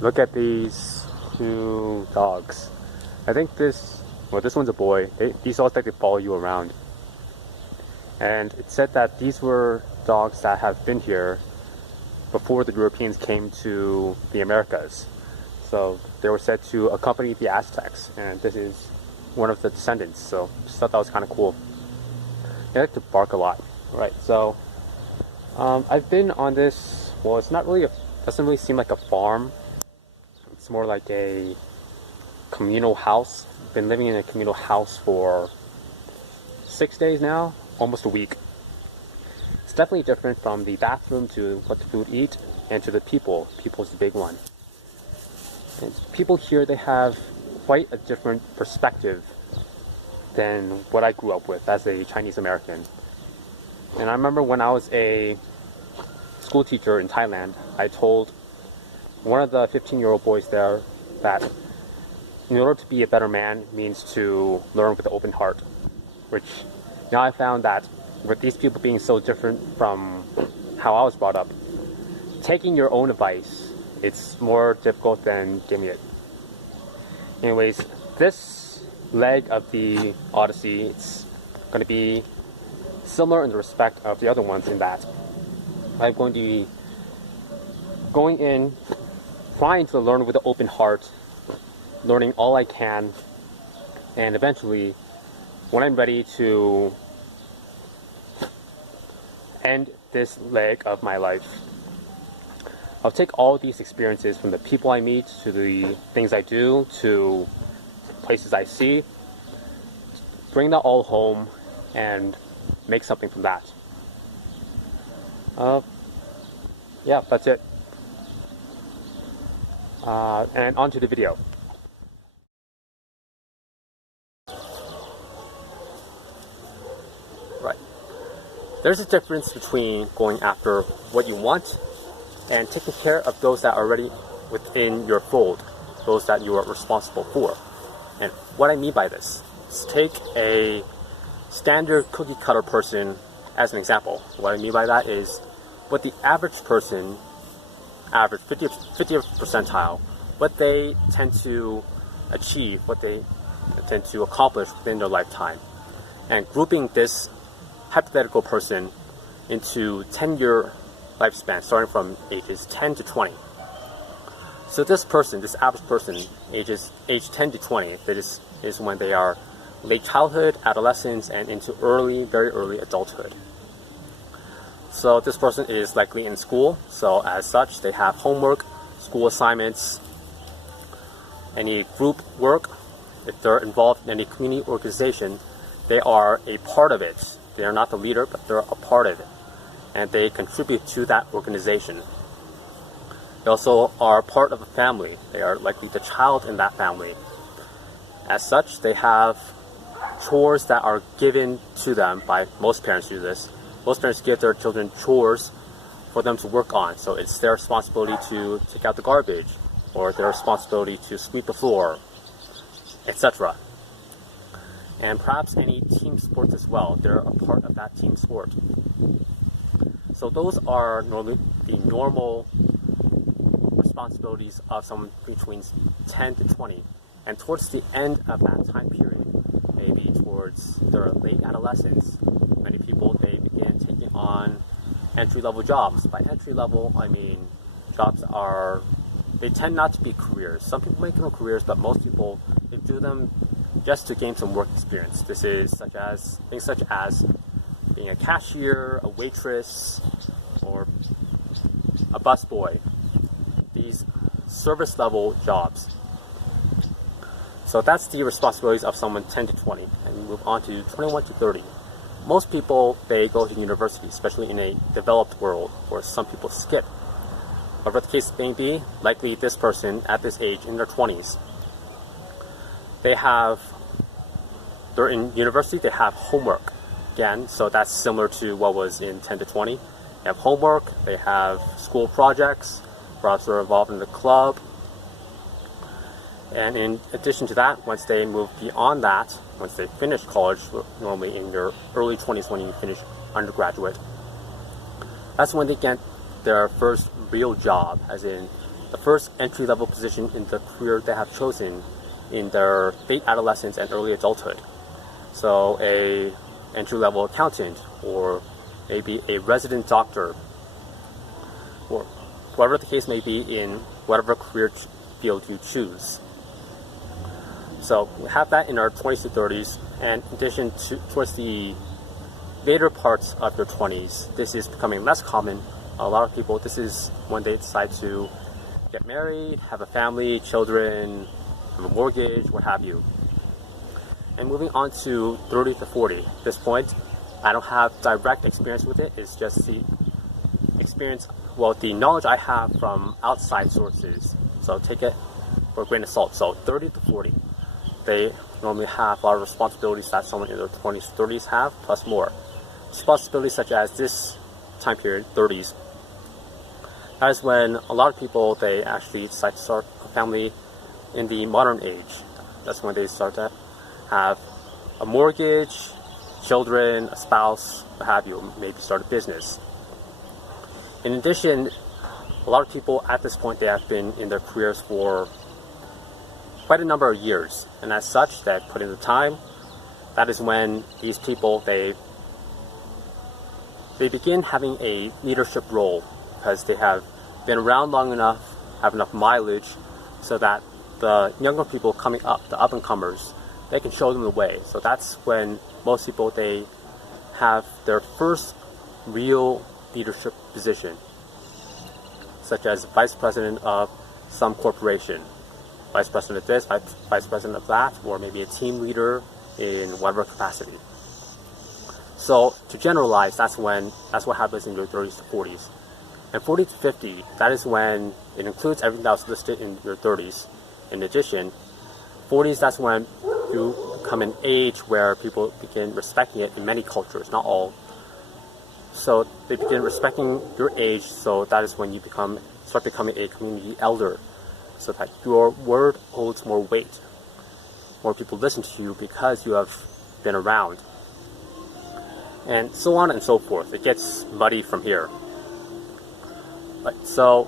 Look at these two dogs. I think this one's a boy. These dogs like to follow you around. And it said that these were dogs that have been here before the Europeans came to the Americas. So they were said to accompany the Aztecs, and this is one of the descendants. So just thought that was kind of cool. They like to bark a lot. Right, so I've been on this, well, it's not really doesn't really seem like a farm. It's more like a communal house. I've been living in a communal house for 6 days now, almost a week. It's definitely different from the bathroom to what the food eat and to the people. People's the big one. And people here, they have quite a different perspective than what I grew up with as a Chinese American. And I remember when I was a school teacher in Thailand, I told one of the 15-year-old boys there that in order to be a better man means to learn with an open heart, which now I found that with these people being so different from how I was brought up, taking your own advice, it's more difficult than giving it. Anyways, this leg of the Odyssey, it's going to be similar in the respect of the other ones in that I'm going to be going in, trying to learn with an open heart, learning all I can, and eventually, when I'm ready to end this leg of my life, I'll take all these experiences from the people I meet, to the things I do, to places I see, bring that all home, and make something from that. Yeah, that's it. And on to the video. Right. There's a difference between going after what you want and taking care of those that are already within your fold, those that you are responsible for. And what I mean by this is take a standard cookie cutter person as an example. What I mean by that is what the average person, average 50th percentile, what they tend to achieve, what they tend to accomplish within their lifetime, and grouping this hypothetical person into 10-year lifespan starting from ages 10 to 20. So this person, this average person, age 10 to 20, that is when they are late childhood, adolescence, and into very early adulthood. So this person is likely in school, so as such they have homework, school assignments, any group work. If they're involved in any community organization, they are a part of it. They are not the leader, but they're a part of it, and they contribute to that organization. They also are part of a family. They are likely the child in that family. As such, they have chores that are given to them by most parents do this. Most parents give their children chores for them to work on. So it's their responsibility to take out the garbage, or their responsibility to sweep the floor, etc. And perhaps any team sports as well. They're a part of that team sport. So those are normally the normal responsibilities of someone between 10 to 20. And towards the end of that time period, maybe towards their late adolescence, many people, they begin taking on entry-level jobs. By entry-level, I mean jobs they tend not to be careers. Some people make them careers, but most people, they do them just to gain some work experience. This is things such as being a cashier, a waitress, or a busboy. These service-level jobs. So that's the responsibilities of someone 10 to 20, and we move on to 21 to 30. Most people, they go to university, especially in a developed world, or some people skip. Whatever the case may be, likely this person at this age, in their 20s, they're in university, they have homework. Again, so that's similar to what was in 10 to 20. They have homework, they have school projects, perhaps they're involved in the club. And in addition to that, once they move beyond that, once they finish college, normally in your early 20s when you finish undergraduate, that's when they get their first real job, as in the first entry-level position in the career they have chosen in their late adolescence and early adulthood. So a entry-level accountant, or maybe a resident doctor, or whatever the case may be in whatever career field you choose. So we have that in our 20s to 30s, and in addition towards the later parts of your 20s, this is becoming less common. A lot of people, this is when they decide to get married, have a family, children, have a mortgage, what have you. And moving on to 30 to 40, at this point, I don't have direct experience with it. It's just the experience, well, the knowledge I have from outside sources. So take it for a grain of salt. So 30 to 40, they normally have a lot of responsibilities that someone in their 20s, 30s have, plus more. Responsibilities such as this time period, 30s. That is when a lot of people, they actually decide to start a family in the modern age. That's when they start to have a mortgage, children, a spouse, what have you, maybe start a business. In addition, a lot of people at this point, they have been in their careers for quite a number of years, and as such, they put in the time. That is when these people, they begin having a leadership role, because they have been around long enough, have enough mileage, so that the younger people coming up, the up-and-comers, they can show them the way. So that's when most people, they have their first real leadership position, such as vice president of some corporation, vice president of this, vice president of that, or maybe a team leader in whatever capacity. So to generalize, that's what happens in your 30s to 40s. And 40 to 50, that is when it includes everything that was listed in your 30s. In addition, 40s, that's when you become an age where people begin respecting it in many cultures, not all. So they begin respecting your age, so that is when you start becoming a community elder, so that your word holds more weight. More people listen to you because you have been around. And so on and so forth. It gets muddy from here. So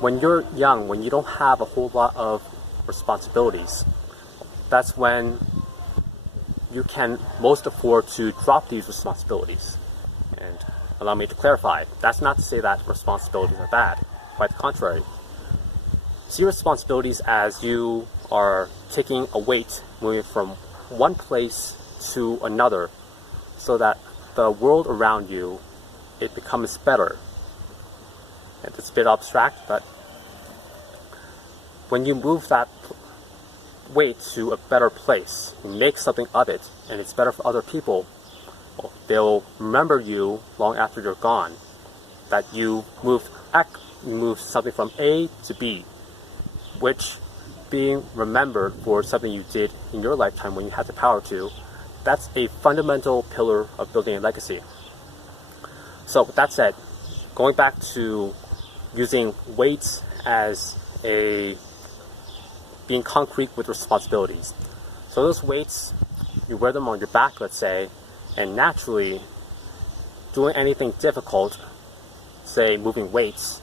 when you're young, when you don't have a whole lot of responsibilities, that's when you can most afford to drop these responsibilities. And allow me to clarify, that's not to say that responsibilities are bad. Quite the contrary. See responsibilities as you are taking a weight, moving from one place to another, so that the world around you, it becomes better. And it's a bit abstract, but when you move that weight to a better place, you make something of it, and it's better for other people, well, they'll remember you long after you're gone, that you moved something from A to B, which being remembered for something you did in your lifetime when you had the power to, that's a fundamental pillar of building a legacy. So with that said, going back to using weights as being concrete with responsibilities. So those weights, you wear them on your back, let's say, and naturally, doing anything difficult, say moving weights,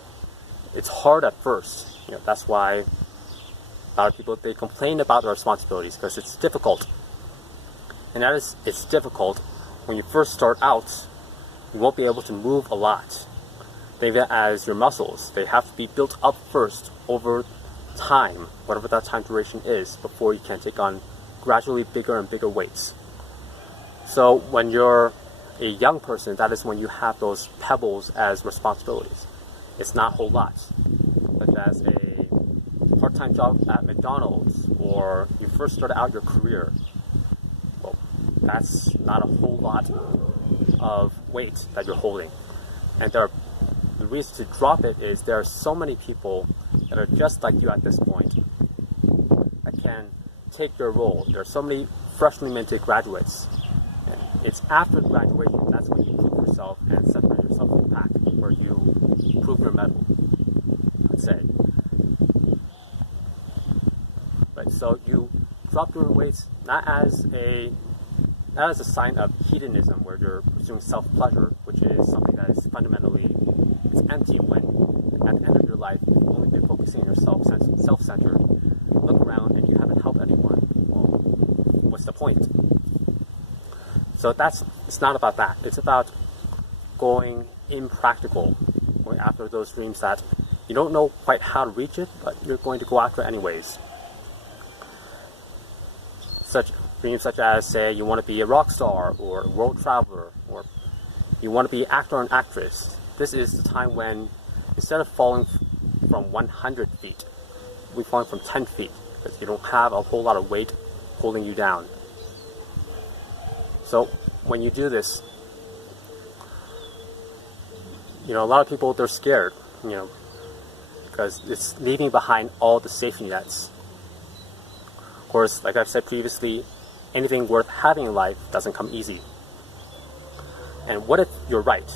it's hard at first. That's why a lot of people, they complain about their responsibilities, because it's difficult. And it's difficult when you first start out. You won't be able to move a lot. Think of it as your muscles. They have to be built up first over time, whatever that time duration is, before you can take on gradually bigger and bigger weights. So when you're a young person, that is when you have those pebbles as responsibilities. It's not a whole lot, such as a part-time job at McDonald's, or you first started out your career. Well, that's not a whole lot of weight that you're holding. And the reason to drop it is there are so many people that are just like you at this point that can take your role. There are so many freshly minted graduates. And it's after graduation, that's when you prove yourself and separate yourself from the pack, where you prove your mettle, let's say. Right, so you drop your weights not as a sign of hedonism, where you're pursuing self-pleasure, which is something that is fundamentally, it's empty when at the end of your life you've only been focused focusing on yourself, self-centered, look around and you haven't helped anyone, well, what's the point? So it's not about that. It's about going impractical, going after those dreams that you don't know quite how to reach it, but you're going to go after it anyways. Dreams such as, say, you want to be a rock star or a world traveler, or you want to be an actor or an actress. This is the time when, instead of falling from 100 feet, we're falling from 10 feet, because you don't have a whole lot of weight holding you down. So when you do this, a lot of people, they're scared, because it's leaving behind all the safety nets. Of course, like I've said previously, anything worth having in life doesn't come easy. And what if you're right?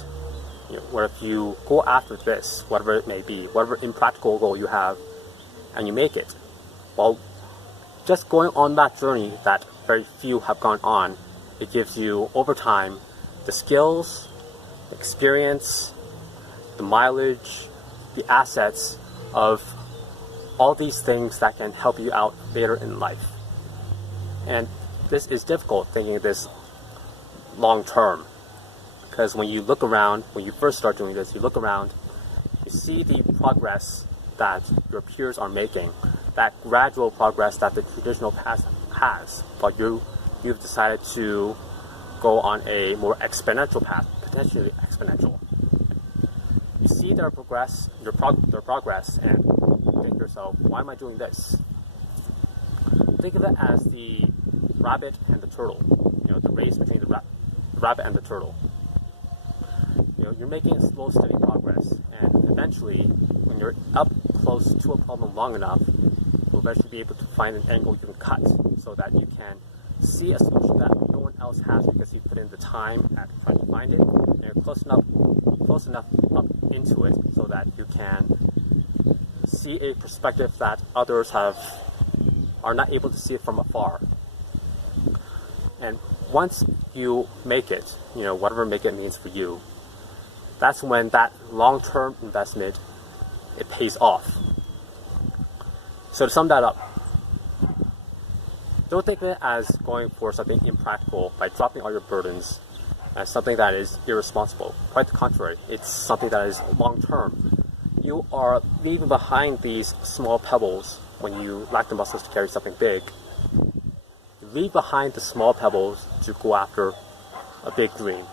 What if you go after this, whatever it may be, whatever impractical goal you have, and you make it? Well, just going on that journey that very few have gone on, it gives you, over time, the skills, the experience, the mileage, the assets of all these things that can help you out later in life. And this is difficult, thinking this long term, because when you look around, when you first start doing this, you look around, you see the progress that your peers are making, that gradual progress that the traditional path has, but you've decided to go on a more exponential path, potentially exponential. You see their progress, and you think to yourself, why am I doing this? Think of it as the rabbit and the turtle, the race between the rabbit and the turtle. You're making slow, steady progress, and eventually, when you're up close to a problem long enough, you'll eventually be able to find an angle you can cut so that you can see a solution that no one else has, because you put in the time at trying to find it, and you're close enough up into it so that you can see a perspective that others are not able to see it from afar. And once you make it, whatever make it means for you, that's when that long-term investment, it pays off. So to sum that up, don't think of it as going for something impractical by dropping all your burdens as something that is irresponsible. Quite the contrary, it's something that is long-term. You are leaving behind these small pebbles when you lack the muscles to carry something big. You leave behind the small pebbles to go after a big dream.